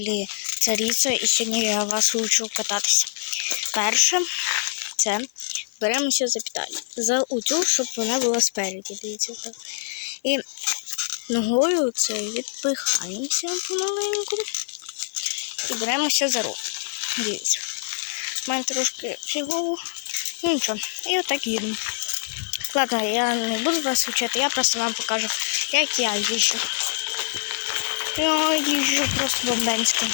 взагалі цариця, і сьогодні я вас учу кататися. Перше, це беремося за педаль. За утюг, щоб вона була спереді. Дивіться так. І ногою це відпихаємося помаленьку. І беремося за руль. Дивіться. У мене трошки фігово. Ну нічого. І отак їдемо. Ладно, я не буду вас вчити, я просто вам покажу, як я їжджу. Я їжджу просто бомбенсько.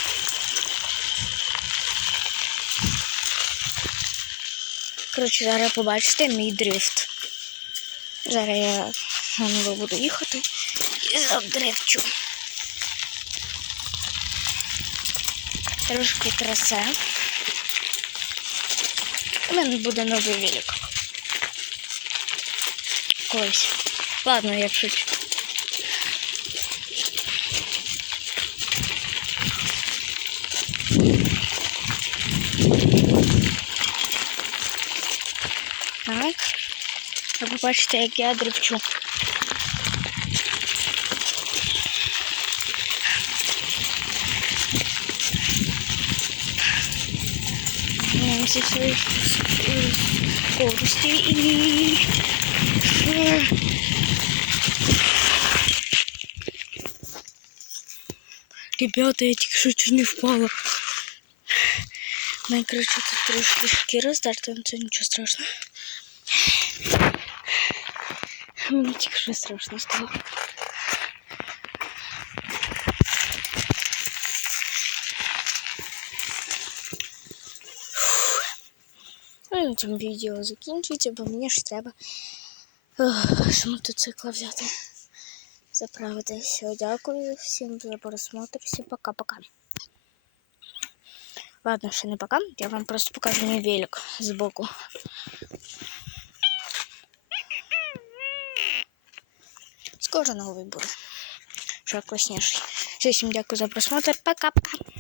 Коротше, зараз побачите мій дрифт. Зараз я заново буду їхати і задрифчу. Трошки красе. У мене буде новий велик. Колись. Ладно, я шучу. Так. Ви побачите, як я дрифчу. Міняємося свої скорості і... Ребята, я тільки що чуть не впала. У мене, коротше, тут трошки шкіра здерта, але це нічого страшного. Мені тільки що страшно стало. Ну, на цьому відео закінчується, бо мені ж треба ех, ж мотоцикла взяти. Заправити. Все, дякую всім за просмотр. Всім пока-пока. Ладно, ще не пока. Я вам просто покажу мій велик збоку. Скоро новий буде. Вже класніший. Все, всім дякую за просмотр. Пока-пока.